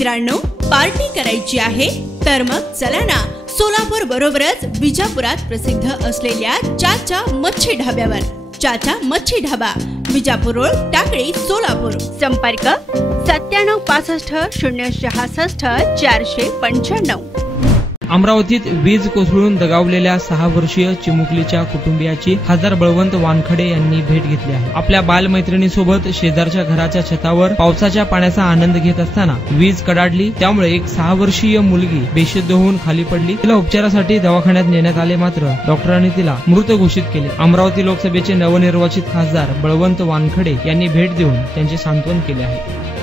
मित्रांनो, पार्टी करायची आहे तर मग चला ना, सोलापूर बरोबरच विजापुरात प्रसिद्ध असलेल्या चाचा मच्छी ढाब्यावर. चाचा मच्छी ढाबा, विजापूर रोड, टाकळी, सोलापूर. संपर्क 9765 066 495. अमरावतीत वीज कोसळून दगावलेल्या 6 वर्षीय चिमुकलीच्या कुटुंबियाची खासदार बळवंत वानखडे यांनी भेट घेतली आहे. आपल्या बालमैत्रिणीसोबत शेजारच्या घराच्या छतावर पावसाच्या पाण्याचा आनंद घेत असताना वीज कडाडली. त्यामुळे एक 6 वर्षीय मुलगी बेशुद्ध होऊन खाली पडली. तिला उपचारासाठी दवाखान्यात नेण्यात आले, मात्र डॉक्टरांनी तिला मृत घोषित केले. अमरावती लोकसभेचे नवनिर्वाचित खासदार बळवंत वानखडे यांनी भेट देऊन त्यांचे सांत्वन केले आहे.